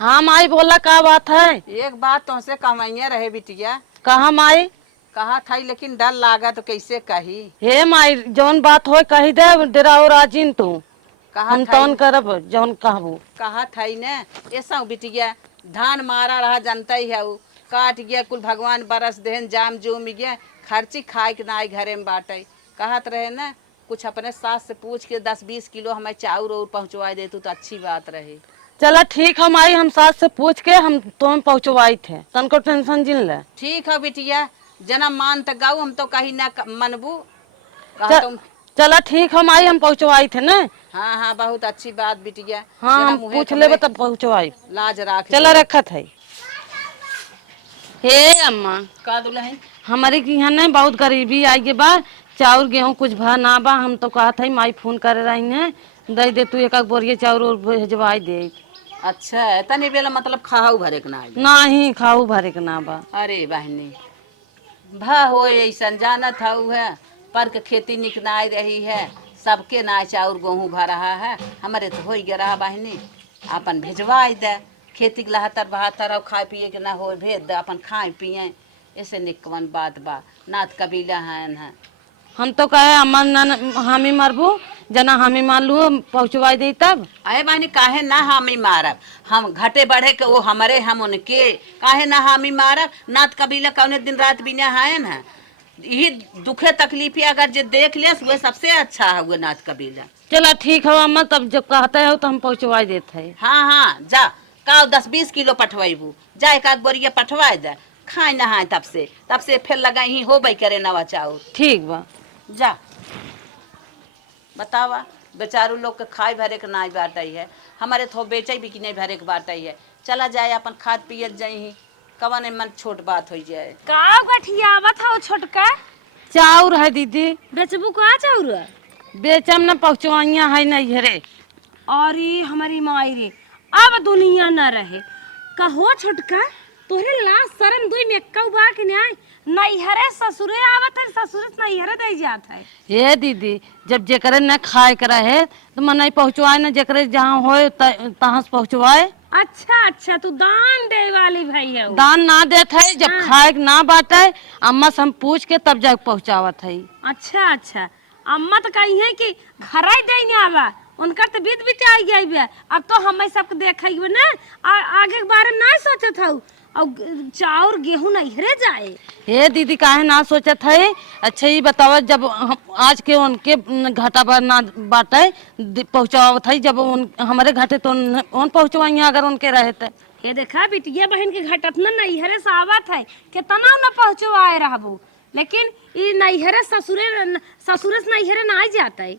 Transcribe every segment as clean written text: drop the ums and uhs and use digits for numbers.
हाँ माई बोला का बात है। एक बात तुमसे कहवाइया रहे बिटिया। कहा माई। कहा था लेकिन डर लागा तो कैसे कही। हे माई जौन बात हो कही दे डेरा और आजीन तू कहा हम तौन करब जौन कहबू। कहा था ने ऐसा बिटिया धान मारा रहा जनता ही है वो काट गया कुल भगवान बरस देहन जाम जूम गया खर्ची खाए के ना घरे में बाटे। कहत रहे ना कुछ अपने सास से पूछ के 10-20 किलो हमें चाउर और पहुँचवा दे तो अच्छी बात रहे। चला ठीक है माई हम सास से पूछ के हम तुम्हें पहुँचवाई थे तनको टेंशन जिन ले। ठीक है बिटिया जना मान तक गाऊ हम तो कहीं ना मनबू। चला ठीक है माई हम पहुँचवाई थे ना। हाँ हाँ बहुत अच्छी बात बिटिया। हाँ हम पूछ ले तब पहुँचवाई। लाज राख चला रखत है। हे अम्मा का दुल्हन हमारे की यहाँ नहीं बहुत गरीबी आई के बा चाउर गेहूँ कुछ भा ना बा हम तो कहा था माई फोन कर रही है दे दे तू एक बोरिया चाउर और भेजवाई दे। अच्छा तनी बेला मतलब खाऊ भरे के नहीं खाऊ भरे के ना बा। अरे बहनी भा हो ऐसा जाना था है पर के खेती निकनाई रही है सबके ना चाउर गेहूँ भा रहा है हमारे तो हो गया रहा बहनी अपन भेजवाई दे खेती के लहतर बहत्तर और खाए पिए के ना हो भेज दे अपन खाए पिए ऐसे निकवन बात बा नात कबीला है। हम तो कहे अमन हामी मरबू जना हामी मान लू पहुँचवाई दे तब। अरे बहनी काहे ना हामी मारब हम घटे बढ़े के वो हमारे हम उनके काहे ना हामी मारब नात कबीला कौने दिन रात बिना है ना यही दुखे तकलीफी अगर जो देख ले वो सबसे अच्छा है वो नात कबीला। चला ठीक है अम्मा तब जब कहते हो तो हम पहुँचवाई देते है। हाँ हाँ जा का 10-20 किलो पठवाइबू जा एक बोरिया पठवा दे खाए नहाए तब से फिर लगा ही हो बई करे नवा चाउर। ठीक बा जा बतावा बेचारू लोग के खाए भरे के ना बाटाई है हमारे थो बेचे भी कि नहीं भरे के बाटाई है। चला जाए अपन खाद पियत जाई कवन मन छोट बात हो जाए। का गठियावत हो छोटका चाउर है दीदी बेचबू का चाउर बेचम न पहुँचवाइया है नहीं हेरे। अरे हमारी माई रे अब दुनिया न रहे कहो छोटका तोहरे लाश शर्म दुई में कऊ बा के न्याय नैहरे ससुरे आवत है ससुरे नैहरे दे जात है। हे दीदी जब जेकरे न खाए के रहे तो मन नहीं पहुँचवाए न जेकरे जहाँ होए तहाँ से पहुँचवाए। अच्छा अच्छा तू दान दे वाली भाई है दान ना देते है जब खाए के ना बाटे अम्मा से हम पूछ के तब जाके पहुँचावत है। अच्छा अच्छा अम्मा तो कही है कि घर ही देने आवा उनका तो बीत बिता गई अब तो हमें सबके देखेगी ना आगे के बारे में ना सोचत हूँ और चाउर गेहूं नहीं हरे जाए। हे दीदी काहे ना सोचत है। अच्छा ये बताओ जब हम आज के उनके घाटा पर ना बाटे पहुँचावत है जब हमारे घाटे तो उन पहुँचवाइए अगर उनके रहे थे। ये देखा बिटिया बहन के घाटत ना नैहरे सावत है कितना न पहुँचवाए रहबू लेकिन ये नैहरे ससुरे से नैहरे ना जाता है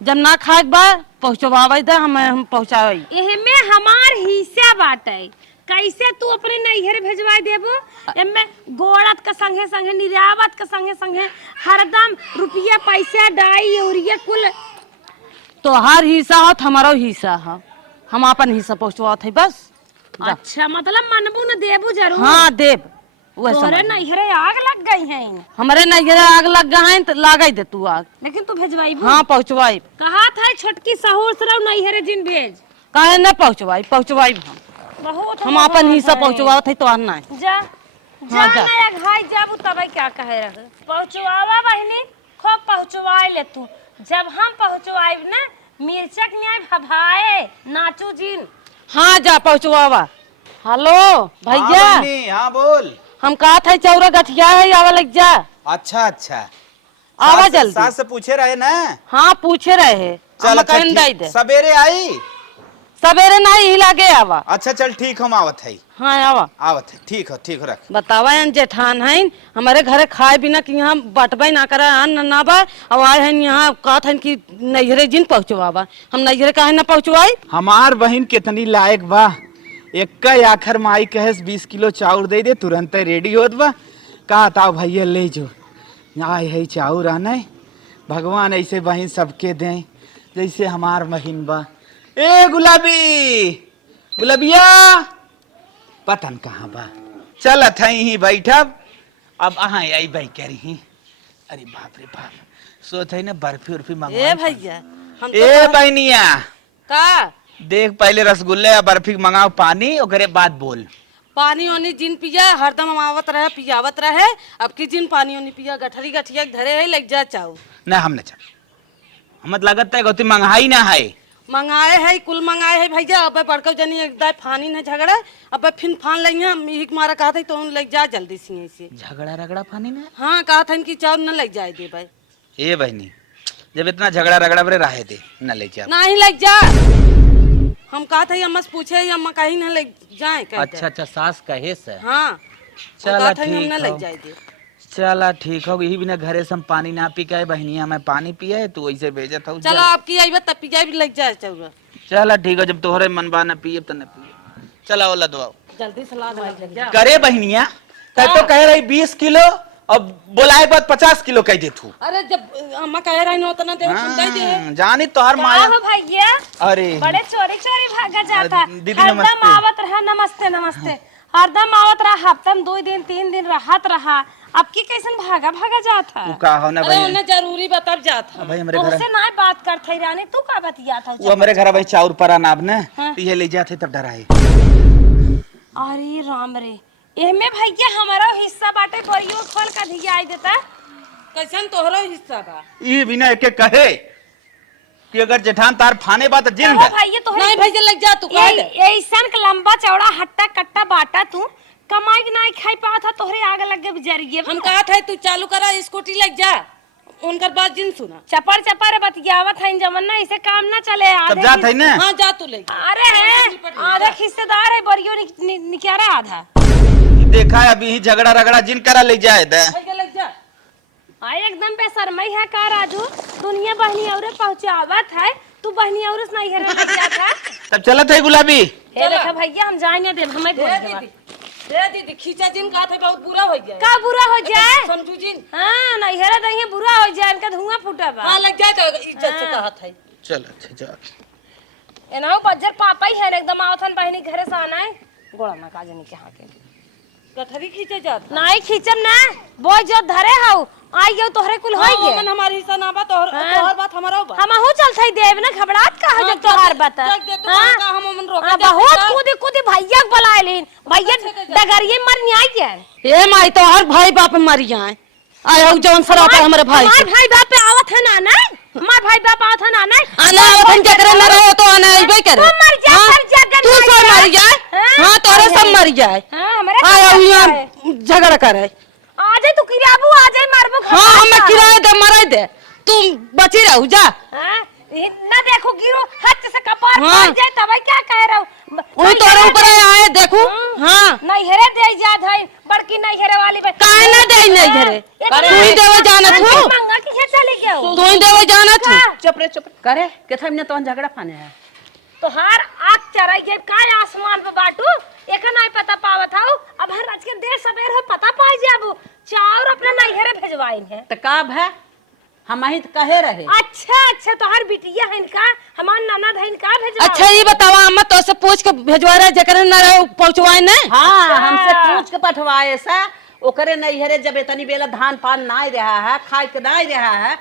जब ना खाए बा पहुँचवावे दे हम पहुँचावे एमे हमार हिस्सा बाटे कैसे तू अपने नैहर भेजवा देबो एमे गोड़त के संगे संगे निर्यावत के संगे संगे हरदम रुपया पैसा डाई यूरिया कुल तो हर हिस्सा हो हमारो हिस्सा हो हम अपन हिस्सा पहुँचवाते है बस। अच्छा मतलब मनबू न देबू जरूर। हाँ देव तोरे नैहरे आग लग गई है हमारे नैहरे आग लग गए हैं तो लगा दे तू आग लेकिन तू भेजवाई हाँ पहुँचवाई कहा था छोटकी सहुर सराव नैहरे जिन भेज काहे न पहुँचवाई बहुत हम अपन हिस्सा पहुँचवा थे तो आना है। जा जा नया घाई जाबू तब क्या कहे रहे पहुँचवावा बहनी खूब पहुँचवाई ले तू जब हम पहुँचवाई ना मिर्चक न्याय भभाए नाचू जिन। हाँ जा पहुँचवावा। हेलो भैया हाँ बोल हम कहा था चौरा गठिया है आवा लग जा। अच्छा अच्छा आवा जल्दी सास से पूछे रहे ना। हाँ पूछे रहे चल अच्छा सवेरे आई सवेरे नहीं हिला के आवा। अच्छा चल ठीक हम आवत है। हाँ आवा आवत है ठीक रख बतावा जेठान है हमारे घरे खाए बिना कि यहाँ बटबे ना करे ना बा और आए हैं यहाँ कहा था कि नैहरे जिन पहुँचवावा हम नैहरे काहे ना पहुँचवाई। हमार बहन कितनी लायक बा एक आखिर माई कहे 20 किलो चाउर दे दे तुरंत रेडी होत बा कहा था भैया ले जो आए है चाउर आने भगवान ऐसे बहन सबके दें जैसे हमार बहन बा। ए गुलाबिया पतन कहाँ बा चल ही बैठब अब अहाँ आई बाई करी। अरे बाप रे बाप सोच है ना बर्फी उर्फी मंगवा। ए भैया हम ए बहनिया का देख पहले रसगुल्ले या बर्फी मंगाओ पानी ओकरे बाद बोल। पानी ओनी जिन पिया हरदम अमावत रहे पियावत रहे, अब की जिन पानी ओनी पिया गठरी गठिया धरे है लग जा चाऊ। न हम न चल, हमत लागत है गौती मंगाई ना है। मंगाए है कुल मंगाए है भैया, अब बड़का जनी एक दाय फानी न झगड़ा, अब फिन फान लई है एक मारा कहा था तो उन लग जा जल्दी से झगड़ा रगड़ा फानी ना। हाँ कहा था कि चाउ न लग जाए दे भाई। ए बहनी जब इतना झगड़ा रगड़ा बरे रहे दे न ले जा। नहीं लग जा, हम कहा था अम्मा से पूछे अम्मा कहीं न लग जाए। अच्छा सास कहे से। हाँ चला हम ठीक न लग हो। जाए दे। चला ठीक हो, यही बिना घरे से हम पानी ना पी के बहनिया मैं पानी पिया है तू ऐसे भेजत हो। चलो आपकी आई बात तब पी जाए भी लग जाए चाउरा। चला ठीक है, जब तोहरे मन बा न पिए तो न पिए। चला ओला दो जल्दी सलाद लग जा। करे बहनिया कह तो कह रही 20 किलो अब बोलाए बाद 50 किलो कह दे तू। अरे जब अम्मा कह रही न उतना दे दे। जानी तोहर माया। हो भैया अरे बड़े चोरी चोरी भागा जाता। दीदी हरदम नमस्ते। आवत रहा नमस्ते नमस्ते, हरदम आवत रहा, हफ्ता में 2 दिन 3 दिन रहत रहा, अब की कैसन भागा भागा जाता। तू का हो ना अरे भाई। उन्हें जरूरी बतब जाता। भाई हमरे घर तुमसे ना बात करते रानी, तू का बतिया था। वो हमारे घर भाई चाउर परा नाब ने ये ले जाते तब डराए। अरे राम रे, एमे भैया हमारा हिस्सा बाटे परियो खोल का दिया आई देता। कैसन तोहरो हिस्सा बा। ये बिना एक कहे कि अगर जेठान तार फाने बात जिन ओ भैया तो नहीं भैया लग जा तू कह दे। ऐसन का लंबा चौड़ा हट्टा कट्टा बाटा तू कमाई के नहीं खाई पात था, तोहरे आगे लग गए बेचारी। हम कहा था तू चालू करा स्कूटी लग जा, उनकर बात जिन सुना। चपर चपर बतियावत है जमन्ना, इसे काम ना चले। तब जात है ना। हाँ जा तू ले। अरे आधा हिस्सेदार है बरियो निकारा आधा। देखा है अभी ही झगड़ा रगड़ा जिन करा ले जाए दे। भैया लग जा। आए एकदम बेशर्मई है का राजू, दुनिया बहनी औरे पहुंचावत है, तू बहनी औरे से नहीं है बतिया था। तब चलत है गुलाबी। हे देखा भैया हम जाएंगे दे हमें दे दीदी खींचा जिन कहा था बहुत बुरा हो गया। का बुरा हो जाए। समझू जिन। हाँ नहीं हेरे दही बुरा हो जाए, इनका धुआं फूटा बा। हाँ लग जाए तो इज्जत से कहा था। चल अच्छा जा। एनाऊ बज्जर पापा ही है एकदम आवथन बहनी घरे से आना है गोड़ा में काजनी के हां के गठरी खींचे जाता। नहीं खींचम ना, बोझ जो धरे हाउ आई गयो तोहरे कुल होई गे। मन हमारे हिस्सा ना बा तोहर बात हमारा बा। हम हूं चल थई देव ना घबरात का हो जब तोहार बता। हां हम मन रोका बहुत कूदी कूदी भैया के बुलाएलिन, भैया डगरिए मर नहीं आई के। ए माई तो हर भाई बाप मर जाए आया जौन सराप है हमारे भाई। हमार भाई बाप पे आवत है ना नहीं, हमार भाई बाप आवत है ना नहीं। आना आवत हम जकरे न रहो तो आना आइबे करे। तू मर जा सब जगह तू सब मर जाए। हां तोरे सब मर जाए। हां हमारे आया यहाँ झगड़ा करे। आ जाए तू किराबू आ जाए मारबो। हाँ हमें किराए दे मरे दे, तुम बची रहो जा। हां ना देखो गिरो हाथ से कपार हाँ। पड़ जाए तब क्या कह रहा हूं। वही तोरे ऊपर आए देखो। हाँ नहीं हेरे दे जात है बड़की नहीं हेरे वाली पे काहे ना दे नहीं घरे। तू ही देवे जानत हो, मंगा की चले गया तू ही देवे जानत हो। चुप रे चुप करे के था हमने तो झगड़ा फाने है। तो हार आग चराई गए काय आसमान पे बाटू एक नहीं पता पावत हूं। अब हर आज के देर सवेर हो पता पा जाबू चाउर अपना नहीं हेरे भेजवाइन है। तो काब है हम ही तो कहे रहे। अच्छा तो हर बिटिया है इनका हमार ननद है इनका भेजवा। अच्छा ये बतावा अम्मा तो से पूछ के भेजवा रहे जकरे न रहो पहुंचवाए ने। हाँ हमसे पूछ के पठवाए सा ओकरे नहीं हरे जब इतनी बेला धान पान नाई रहा है खाए के नाई रहा है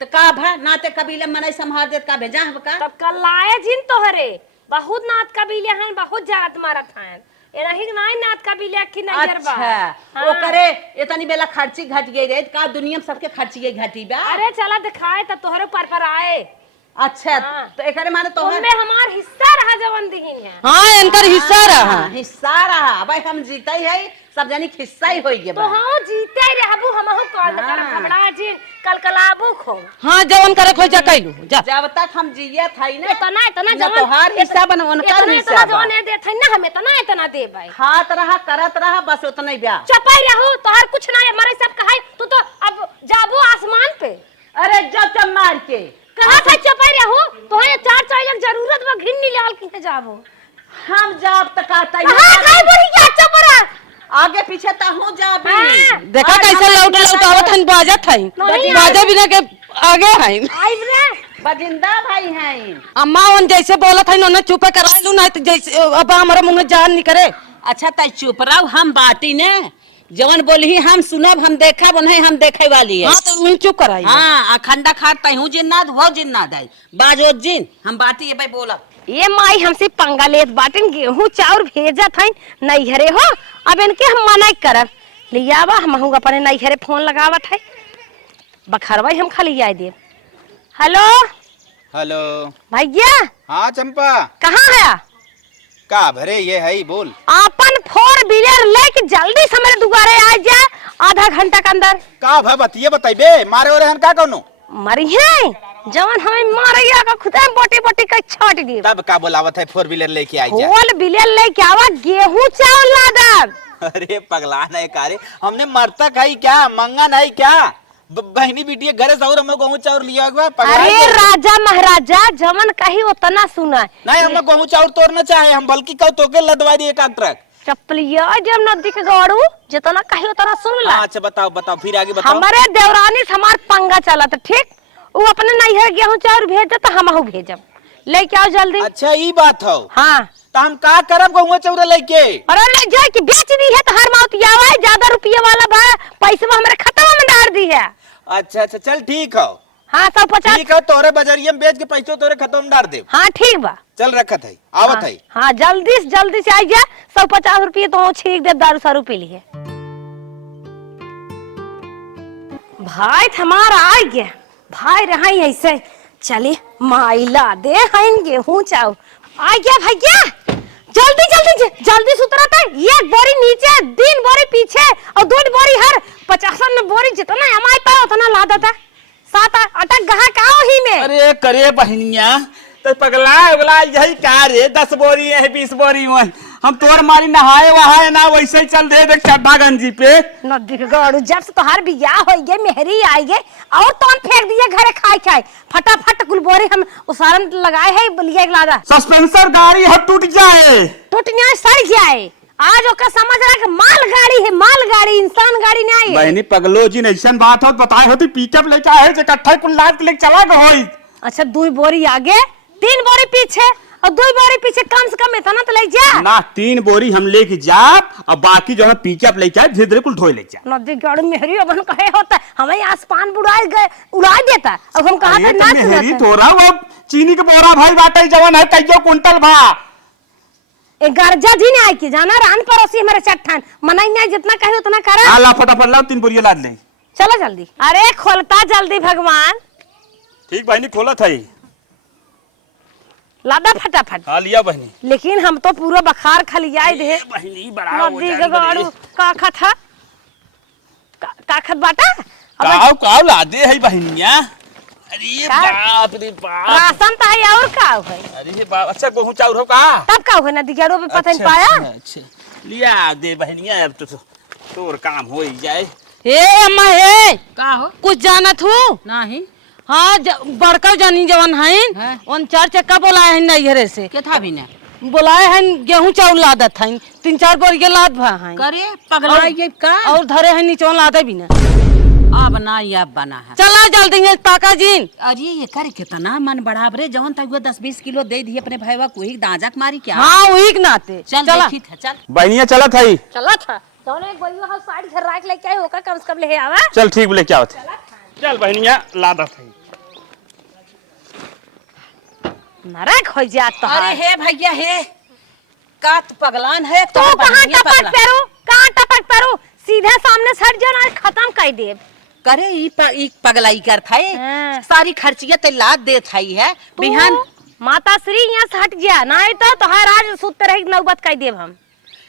तो का भा नाते कबीले मनाई संभाल देत का भेजा हम का। तब कल लाए जिन तोहरे बहुत नात कबीले हैं बहुत जात मारत हैं एनाही नाई नात कबीले की नजर बा। अच्छा ओकरे इतनी बेला खर्ची घट गई रे का दुनिया में सबके खर्ची घटी बा। अरे चला दिखाए तब तोहरे पर आए। अच्छा तो एकरे माने तोहर उनमें हमार हिस्सा रहा जवन दीन है। हाँ इनकर हिस्सा रहा। हिस्सा रहा भाई हम जीता ही है सब जानी हिस्सा ही होई गे तो हाँ जीते ही रहबू हम हो कॉल कर घबरा जिन कल कलाबू खो। हाँ जवन करे खोज जा कैलू जा। जब तक हम जिया थाई ना इतना ना तोहार हिस्सा बन उनका हिस्सा बा। जवन दे थे ना हम इतना दे भाई। खात रहा करत रहा बस उतना ही ब्याह। चपाई रहू तोहार कुछ ना हमारे सब कहाई तू तो अब जाबू आसमान पे। अरे जब तब मार के कहां से चपाई रहू तोहे 4 लग जरूरत बा घिन नहीं लाल की जाबू। हम जब तक आता कहां खाई बुढ़ी जा चपरा आगे पीछे ता हूं जाबी। देखा कैसे लौट लौट आवत हन बाजत हन बाजे बिना के आगे हन। आई रे बजिंदा भाई हैं अम्मा उन जैसे बोलत हन उन्हें चुप करा लू ना तो जैसे अब हमारा मुंह में जान नहीं करे। अच्छा तय चुप रहो हम बाटी ने जवन बोली हम सुनब हम देखब उन्हें हम देखे वाली है। हाँ तो उन चुप कराई। हाँ अखंडा खाट तय हूं जिन्नाद वो जिन्नाद है बाजो जिन हम बाटी ये भाई बोलब ये माई हमसे पंगा लेत बाटन गेहूं चाउर भेजत हईन नैहरे हो। अब इनके हम मना करब लिया बा हम अपने नैहरे फोन लगावत है बखरवा हम खाली आए देव। हेलो हेलो भैया। हाँ चंपा कहाँ है? का भरे ये है बोल। अपन 4 व्हीलर लेके जल्दी से मेरे दुआरे आ जा आधा घंटा के अंदर। का भा बतिए बताइबे मारे और हन का कोनो मरी है जवन हमें मारिया का खुदा बोटी बोटी का छाट दी। तब का बोलावत है 4 व्हीलर लेके आई जा। 4 व्हीलर लेके आवा गेहूं चावल ला दब। अरे पगला नहीं कारे हमने मरता खाई क्या मंगा नहीं क्या बहनी बेटी घर से और हम गेहूं चाउर लिया हुआ। अरे राजा महाराजा जवन कही उतना सुना नहीं हम गेहूं चाउर तोड़ना चाहे हम बल्कि कहो तो के लदवा दिए एक ट्रक चपलिया जब नदी के गाड़ू जितना कही उतना सुन ला। अच्छा बताओ बताओ फिर आगे बताओ। हमारे देवरानी से हमार पंगा चला था ठीक वो अपने नैहर गेहूं चाउर भेज तो हम भेजब लेके आओ जल्दी। अच्छा ये बात हो। हाँ तो हम का करब गेहूं चाउर लेके? अरे ले जाए कि बेच दी है तो हर मौत आवा है ज्यादा रुपये वाला बा पैसा हमारे खाता में डाल दी है। अच्छा अच्छा चल ठीक हो। हाँ 150 ठीक है तोरे बाजारिया में बेच के पैसे तोरे खत्म डाल दे। हाँ ठीक बा चल रखत है आवत है। हाँ जल्दी से आई जा 150 रुपये तो छीक दे दारू सारू पी लिए। भाई हमारा आ गया भाई रहा ऐसे चले माइला दे हन गेहूं चाउ आ गया भैया जल्दी सुतरा था। 1 बोरी नीचे 3 बोरी पीछे और 2 बोरी हर 50 बोरी जितना हमारे पास उतना ला देता 7 अटक गहा काओ ही में। अरे करे बहनिया तो पगला उगला यही का रे 10 बोरी है 20 बोरी में हम तोर मारी नहाए वहाए ना वैसे ही चल दे देख चड्ढा गंजी पे नदी के गाड़ू जब से तोहार बियाह हो गए मेहरी आई गए और तो फेंक दिए घरे खाए फटाफट कुल बोरे हम उसारन लगाए है बलिया के लादा सस्पेंसर गाड़ी है टूट जाए टूटने सड़ जाए आज ओका समझ रहा कि मालगाड़ी है मालगाड़ी इंसान गाड़ी नहीं है। बहनी पगलो जी ऐसा बात हो बताए होती पिकअप लेके आए जे इकट्ठा कुल लाद लेके चला गई। अच्छा 2 बोरी आगे 3 बोरी पीछे और 2 बोरी पीछे कम से कम इतना तो ले जा ना 3 बोरी हम लेके जा और बाकी जो है पिकअप लेके आए धीरे धीरे कुल ढोए ले जा। नदी गाड़ी मेहरी अपन कहे होता हमें आसमान उड़ा देता अब हम कहा था ना मेहरी तोरा वो चीनी के बोरा भाई बाटे जवन है कईयो कुंटल भा एक गर्जा जी ने आई की जाना रान पड़ोसी हमारे चट्टान मनाई नहीं जितना कहे उतना करा। ला फटाफट लाओ 3 बोरिया लाद ले। चलो जल्दी अरे खोलता जल्दी भगवान। ठीक बहनी खोला था लादा फटाफट। हाँ लिया बहनी लेकिन हम तो पूरा बखार खलियाए दे बहनी बड़ा हो नदी के गाड़ू काखत था काखत बाटा काव ला दे है बहनिया। अरे बाप रे बाप राशन तो है और का है। अरे बाप अच्छा गेहूं चाउर हो का तब का है नदी गाड़ू पे पता नहीं पाया। अच्छा लिया दे बहनिया अब तो तोर काम हो ही जाए। ए अम्मा हे का हो कुछ जानत हूँ नहीं हाँ बड़का जानी जवन हईन हाँ। उन 4 चक्का बोलाए हैं नैहरे से के था भी ना बोलाए हैं गेहूं चाउर लादत हईन 3-4 बोरी लाद भा हईन करे पगला ये का और धरे हैं नीचे लादे भी ना अब ना ये बना है। चला जल्दी है ताका जीन। अरे ये कर कितना मन बढ़ावरे जवन तक 10-20 किलो दे दिए अपने भाईवा कोई दांजक मारी क्या। हाँ वही के नाते चल चला देखी था चल बहनिया चला था चला था दोनों एक बोरियो हम साड़ी घर रख लेके आए होका कम से कम ले आवा। चल ठीक लेके आओ चल बहनिया लादा था नरक हो जात तो अरे हे भैया हे का तू पगलान है तो कहां टपक पेरू सीधे सामने सट जा ना खत्म कर दे। करे ई पगलाई कर थाए हाँ। सारी खर्चिया ते लाद दे थाई है बिहान माता श्री यहाँ से हट गया नहीं तो तोहार आज सुते रही नौबत कर देब हम।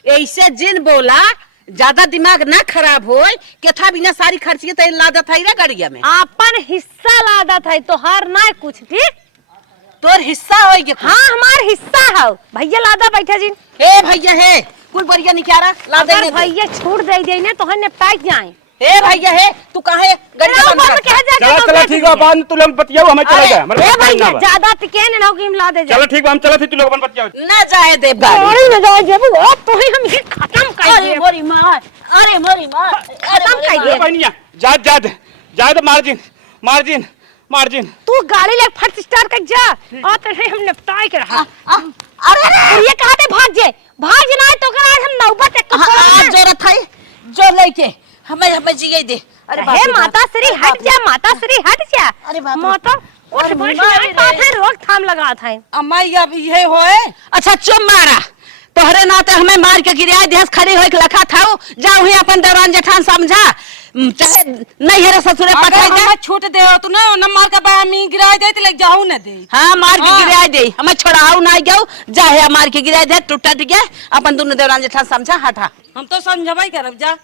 ऐसे जिन बोला ज्यादा दिमाग ना खराब हो के था बिना सारी खर्चिया ते लाद थाई रे गड़िया में अपन हिस्सा लादा था तोहार ना कुछ ठीक तोर हिस्सा होई। हाँ हमार हिस्सा है भैया लादा बैठा जी। हे भैया हे कुल बढ़िया निकारा ला दे भैया छोड़ दे ने तो निपटा जाए। हे भैया हे तू कहां है गड़िया बंद कर चलो चलो ठीक है बाद तू लोग बतियाओ हमें चला जा ए भैया ज्यादा टिके न हो कि हम ला दे चलो ठीक हम चला तू लोग अपन बतियाओ ना जाए दे गाड़ी में जाए जब ओ तो ही हम ये खत्म कर दे। अरे मोरी मां खत्म कर दे बहनिया जा मार्जिन तू गाड़ी ले फट स्टार्ट कर जा और तो हम निपटाई के रहा। अरे ये कहां ते भाग ना तो कर हम नौबत एक हां जरूरत है जो लेके हमें जिए दे। अरे हे माता श्री हट जा माता श्री हट जा। अरे बाप रे। माता उठ बैठ नहीं पात है रोकथाम लगा था। अम्मा अब ये होए। अच्छा चुप मारा, तोहरे नाते हमें मार के गिराए देश खड़ी होके लखा था। जाओ ही अपन दौरान जेठान समझा, चाहे नहीं है ससुरे पटाई दे। हमें छूट दे तो ना न मार के बा मी गिराए दे तो लग जाऊ न दे। हाँ मार के गिराए दे, हमें छोड़ाऊ ना जाऊ, जाहे मार के गिराए दे, टूटा गया अपन दोनों दौरान जेठान समझा हटा। हम तो समझाई करब जा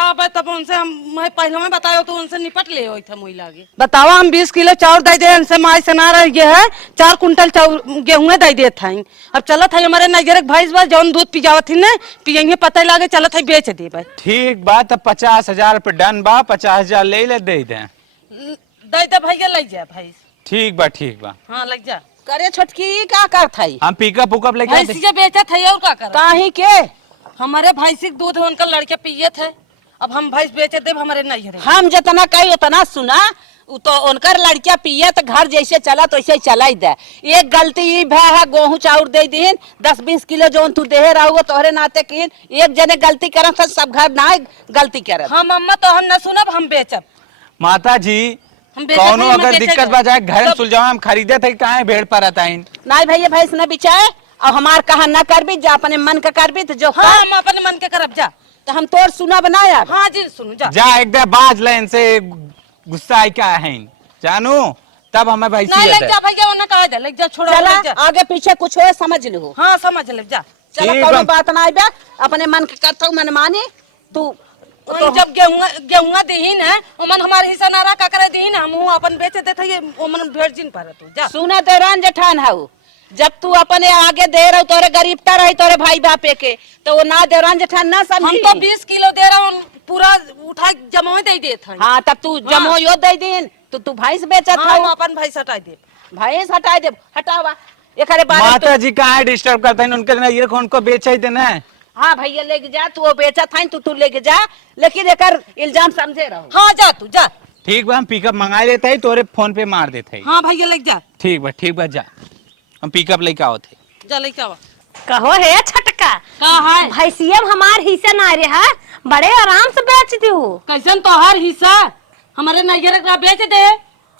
अब तब उनसे हम मैं पहले में बतायो तो उनसे निपट ले होई था मुई लागे। बताओ हम 20 किलो चाउर दे दे उनसे माई से ना रह गए है 4 कुंटल चाउर गेहूं दे दे था। अब चलत है हमारे नजर भैंस बा जौन दूध पिजावत थी ने पियेंगे पता लागे चलत है बेच दे भाई। ठीक बात, अब 50,000 पे डन बा, 50,000 ले ले दे दे भैया लग जा भाई। ठीक बा ठीक बा। हाँ लग जा। करे छोटकी का कर थाई, हम पिकअप उकअप लेके आते। भैंसिया बेचत है और का कर काहे के हमारे भैंसी के दूध उनका लड़के पिए थे। अब हम भैंस बेचे देव हमारे नहीं रहे। हम जितना कही उतना सुना, उ तो उनकर लड़किया पिए तो घर जैसे चला तो वैसे चला ही दे। एक गलती ई भै है गेहूं चाउर दे दीन 10-20 किलो जो तू देहे रहो तोहरे नाते किन, एक जने गलती करत है सब घर ना गलती करत। हम अम्मा तो हम न सुनब हम बेचब। माता जी हम बेचत कौनो नहीं, हम अगर बेचत दिक्कत नहीं। बा जाए घर में सुलझाओ, हम खरीदे थे काहे भेड़ पर आताइन। नहीं भैया भैंस न बिचाए और हमार कहा न करबी, जा अपने मन का करबी तो जो हाँ हम अपने मन के करब जा। तो हम तोर सुना बनाया। हाँ जी सुन जा। जा एक दे बाज ले इनसे गुस्सा आई क्या है जानू, तब हमें भाई नहीं लग जा भैया उन्हें कहा जा लग जा छोड़ो चला लग जा। आगे पीछे कुछ हो समझ लो। हाँ समझ ले जा। चलो ठीक कोनो बा। बात ना आइबे, अपने मन के करता मन मानी तू तो जब गेहूं देही ना ओमन हमारे हिस्सा ना रहा का करे देही ना हम अपन बेचे देते ये ओमन भेड़ जिन पर तू जा। सुना दौरान जेठान हाउ, जब तू अपने आगे दे रहो तोरे गरीबता रही तोरे भाई बापे के तो वो ना दौरान जेठान ना हम समझी। तो 20 किलो दे रहा हूँ पूरा उठा जमा दे देता। हाँ तब तू जमो यो दे दिन तो तू भैंस बेचत हाँ, हम हाउ। अपन भाई हटा दे। भैंस हटा दे, हटावा एकरे बारे माता जी काहे डिस्टर्ब करते हैं उनके ना, ये उनको बेचे देना है। हाँ भैया लेके जा, तू वो बेचत है तू लेके जा, लेकिन एकर इल्जाम समझे रहो। हाँ जा तू जा। ठीक बा, हम पिकअप मंगा लेते हैं तोरे फोन पे मार देते हैं। हाँ भैया लग जा। ठीक बा जा, हम पिकअप लेके आओ थे। जा लेके आवा। कहो है छटका का है भैंसिया हमार हिस्सा ना रे है, बड़े आराम से बेच दू। कैसन तोहार हिस्सा हमारे नैयर का बेच दे।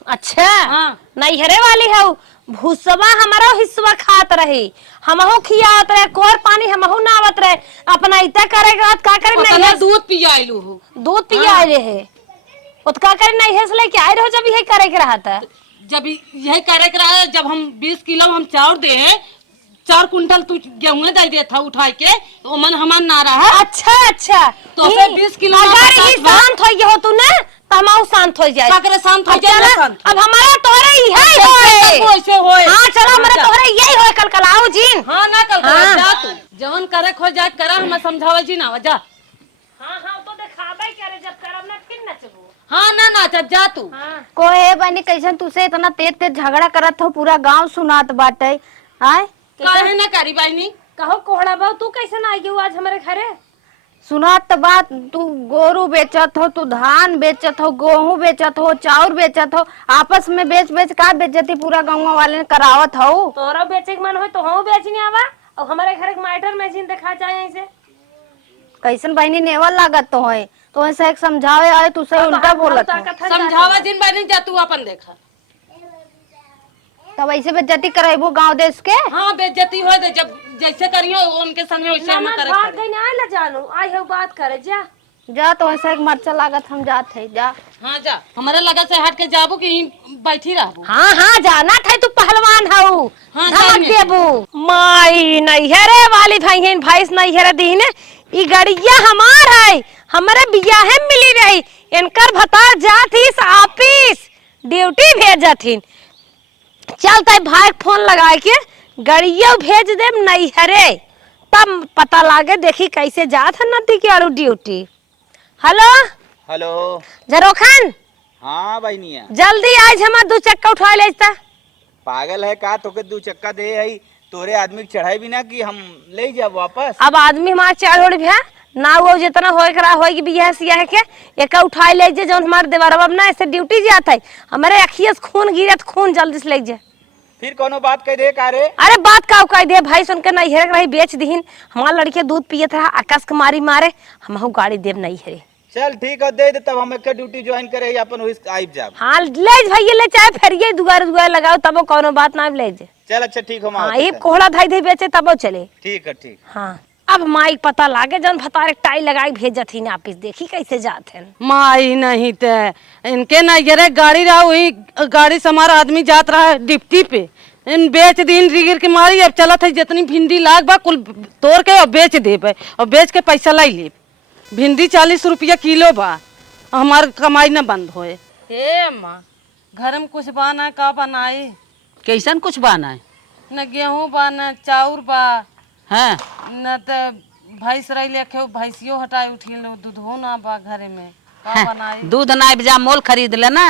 अच्छा हाँ। नैहरे वाली है भूसवा हमारा हिस्सा खात रही, हमहू खियात रहे, कोर पानी हमहू नावत रहे, अपना इतना करेगा का करे उतना नहीं दूध पियालू हो। दूध पिया आए है उतका करे नहीं से लेके आए रहो जब यही करे के रहा था। जब यही करे के रहा जब हम 20 किलो हम चाउर दे 4 कुंटल तू गेहूं दे दे था उठा के तो मन हमार ना रहा। अच्छा तो फिर 20 किलो अगर ही शांत हो गए हो तू ना तो हम शांत हो जाए। साकरे शांत हो जाए चला, शांत। अब हमारा तोरे ही है ऐसे होए। हाँ चलो हमारा तोरे यही हो कल कल आओ जी। हाँ ना कल हाँ। जा तू जवन करे खो जाए करा हम समझावे जी ना जा। हाँ तो दिखाबे करे जब करब ना फिर नचबो। हाँ ना नाच जा तू। कोहे बनी कैसन तुसे इतना तेज तेज झगड़ा करत हो, पूरा गांव सुनात बाटे। आय काहे ना करी बाईनी। कहो कोहड़ा बाबू तू कैसे ना आई आज हमारे घरे? सुनात तो बात, तू गोरू बेचत हो, तू धान बेचत हो, गेहूं बेचत हो, चाउर बेचत हो, आपस में बेच बेच का बेचती पूरा गाँव वाले ने करावत हो। तोरा बेचे के मन हो तो हम बेचने आवा और हमारे घर माइटर मशीन दिखा जाए यहीं से। कैसन बहनी नेवल लागत तो है, तो ऐसे एक समझावे आए तुसे उल्टा बोलत हो। समझावा जिन बाईनी जा तू अपन देखा। तब ऐसे बेज्जती करेबो गांव देश के। हाँ बेइज्जती हो दे जब जैसे करियो उनके संगे वैसे हम करे। भाग गई ना ला जानू आई हो बात करे जा। जा तो ऐसा एक मरचा लागत हम जात है जा। हाँ जा हमारे लगा से हट के जाबू कि यहीं बैठी रहबू। हाँ जाना था तू पहलवान हऊ। हाँ, धमक जाने। देबू माई नैहरे वाली भाई भैंस नैहरे दी ने ई गड़िया हमार है, हमारे बियाहे मिली रही, इनकर भतार जाती ऑफिस ड्यूटी भेजथिन। चलता भाई फोन लगा के गड़िया भेज दे नैहरे, तब पता लागे देखी कैसे जात है नदी के आड़ू ड्यूटी। Hello hello. जरोखन हाँ बहनिया, जल्दी आज हमार 2 चक्का उठा लेता। पागल है का, तोके 2 चक्का दे आई तोरे आदमी के चढ़ाई भी ना कि हम ले जाब वापस। अब आदमी हमार चारोड़ भैया ना वो जितना होए करा होएगी बियाह सियाह के एक उठा ले जे जौन हमार देवरवा ना ऐसे ड्यूटी जाता है, हमारे अखिए से खून गिरत, खून जल्दी से ले जे। फिर कोनो बात कह दे का रे। अरे बात का कह दे भाई, सुन के नहीं हेरे रही बेच दीन, हमार लड़के दूध पियत रहा आकाश के मारी मारे, हमहू गाड़ी देव नहीं हेरे। चल ठीक है, दे दे तब हम एक ड्यूटी ज्वाइन करे अपन वही आइब जाब। हाँ ले भैया ले चाहे फेरिए दुगार दुगार लगाओ तब कोनो बात ना ले जे। चल अच्छा ठीक हो हाँ ये कोहड़ा धाई धाई बेचे तब चले। ठीक है ठीक। हाँ अब माइक पता लागे जन भतारे टाई लगाई भेजत ही ना ऑफिस देखी कैसे जात हैं। माई नहीं ते इनके ना ये गाड़ी रहा वही गाड़ी से हमारा आदमी जात रहा है डिप्टी पे, इन बेच दिन रिगिर के मारी अब चलत है जितनी भिंडी लाग बा कुल तोड़ के और बेच दे और बेच के पैसा लाई ले। भिंडी 40 रुपया किलो बा, हमार कमाई न बंद होए। हे अम्मा घर में कुछ बाना का बनाई? कैसन कुछ बाना है? न गेहूं बा न चाउर बा, हाँ न तो भैंस रही लेके भैंसियो हटाई उठी लो, दूधो ना बा घरे में का बनाई? दूध ना जा मोल खरीद ले ना।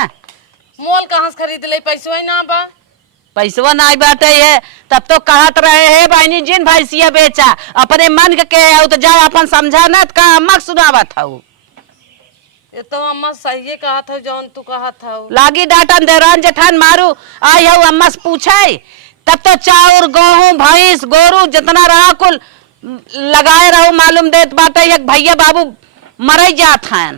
मोल कहाँ से खरीद ले, पैसो ना बा। पैसवा ना बाटे है तब तो कहत रहे है बहनी जिन भैंसिया बेचा अपने मन के आओ तो जाओ अपन समझा न का अम्मा सुनावत हूँ। ये तो अम्मा सही कहा था जौन तू कहा था। लागी डाटन देरान जेठान मारू आई हूँ अम्मा से पूछे तब तो चाउर गेहूं भैंस गोरू जितना रहा कुल लगाए रहो मालूम देत बाटे एक भैया बाबू मर जात हैं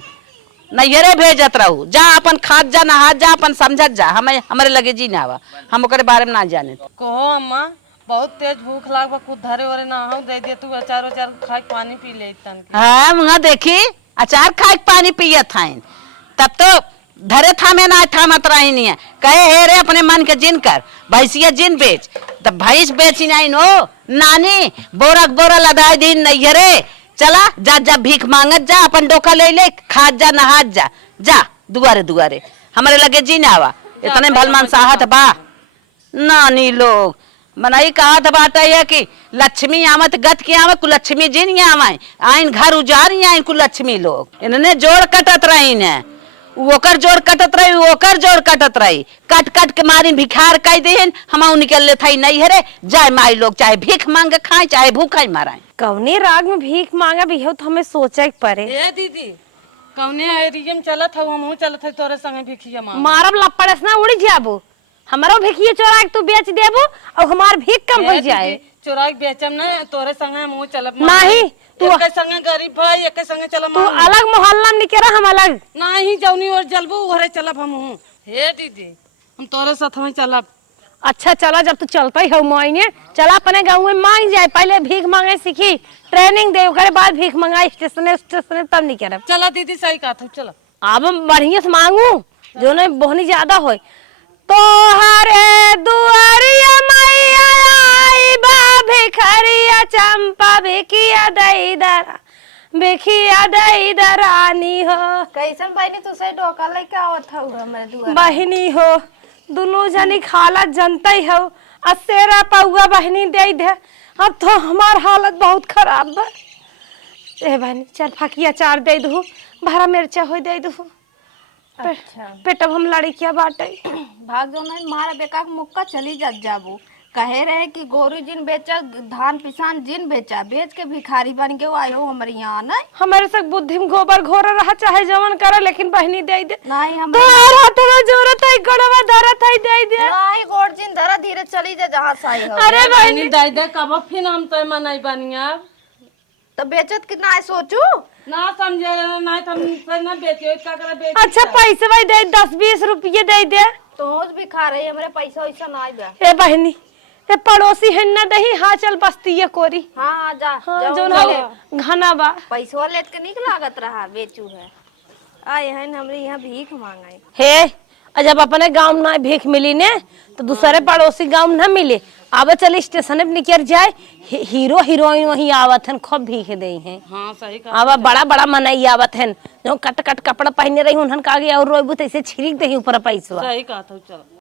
नैहरे भेजत रहू जा अपन खाद जा नहा जा अपन समझत जा हमें हमारे लगे जी ना आवा हम ओकरे बारे में ना जाने। कहो अम्मा बहुत तेज भूख लाग बा, कुछ धरे वरे ना हो दे दे तू अचार उचार खा के पानी पी ले तन। हाँ मुँह देखी अचार खा के पानी पियत हैं तब तो धरे थामे ना थामत रही नहीं है कहे हे रे अपने मन के जिन कर भैंसिया जिन बेच तब भैंस बेची नहीं नो नानी बोरा बोरा लदाई दिन नैहरे चला जा जा भीख मांगत जा अपन डोका ले ले खाद जा नहात जा जा दुआरे दुआरे हमारे लगे जी ना आवा इतने भलमान साहत बा। नानी लोग मनाई कहा था बात है कि लक्ष्मी आमत गत की आवे कुल लक्ष्मी जी नहीं आवे आइन घर उजारी आइन कुल लक्ष्मी लोग इन्होंने जोड़ कटत रही ने ओकर जोड़ कटत रही ओकर जोड़ कटत रही कट कट के मारी भिखार कह देन हम निकल ले थई नहीं हरे जाए माई लोग चाहे भीख मांग खाए चाहे भूखा ही माराए। कौने राग में भीख मांगा भी हो तो हमें सोचे के पड़े। ए दीदी कौने एरिया में चलत हूँ हमहू चलत है तोरे संगे भिखिया मांग। मारब लपड़स ना उड़ जाबो हमारो भिखिए चोरा के तू बेच देबो और हमार भीख कम हो जाए। चोरा के बेचम ना तोरे संगे हमहू चलब नहीं तू एक संगे गरीब भाई एक संगे चलब तू अलग मोहल्ला में निकरा हम अलग नहीं जौनी और जलबू ओरे चलब हमहू। हे दीदी हम तोरे साथ में चलब। अच्छा चला जब तू चलता ही हो मायने चला अपने गाँव में मांग जाए पहले भीख मांगे सीखी ट्रेनिंग दे ओकरे बाद भीख मंगाई स्टेशन स्टेशन तब नहीं करब। चला दीदी सही कहा था चलो अब बढ़िया से मांगू जो नहीं बहुत ज्यादा हो तो हरे दुआरिया मैया आई बा भिखरिया चंपा बेकिया दईदरा बेखिया दईदरानी हो। कैसन बहनी तू से डोका लेके आवत हऊ हमरे दुआर बहनी हो दोनों जनी हालत जनते हो अस्सेरा पौआ बहनी दे दे अब तो हमार हालत बहुत खराब बा। ए बहनी चल फकिया चार दे दू भरा मिर्चा हो दे दू। अच्छा पेटब हम लड़किया बाटे भाग जो नहीं मारा बेका के मुक्का चली जग जाबू कहे रहे कि गोरू जिन बेचा धान पिसान जिन बेचा बेच के भिखारी बन के वो आयो हमारे यहाँ नहीं हमारे से बुद्धि में गोबर घोर रहा चाहे जवन करे लेकिन बहनी दे दे नहीं हम तोहर हाथवा जोरत है गड़वा धरत है दे दे नहीं गोड़ जिन धरा धीरे चली जा जहाँ साई हो। अरे बहनी दाई दे कब फिर हम तो मनाई बनिया तो बेचत कितना है सोचू ना समझे ना हम ना बेचे का करे बेच। अच्छा पैसे भाई दे 10-20 रुपये दे दे तो भी खा रही हमारे पैसा वैसा ना बा। ए बहनी ए पड़ोसी है ना दही हाँ चल बस्ती है कोरी हाँ जा हाँ जो ना घना बा पैसा लेट के निक लागत रहा बेचू है आए हैं हमरे यहाँ भीख मांगाई हे जब अपने गांव में भीख मिली ने तो दूसरे पड़ोसी गांव न मिले आवे चले स्टेशन पे निकल जाए हीरो हीरोइन वही आवत हैं खूब भीख दे हैं। हाँ सही कहा आवा बड़ा बड़ा मनई आवत हैं जो कट कट कपड़ा पहने रही उन्हन का आगे और रोबू तैसे छिड़क दही ऊपर पैसा। सही कहा था चलो।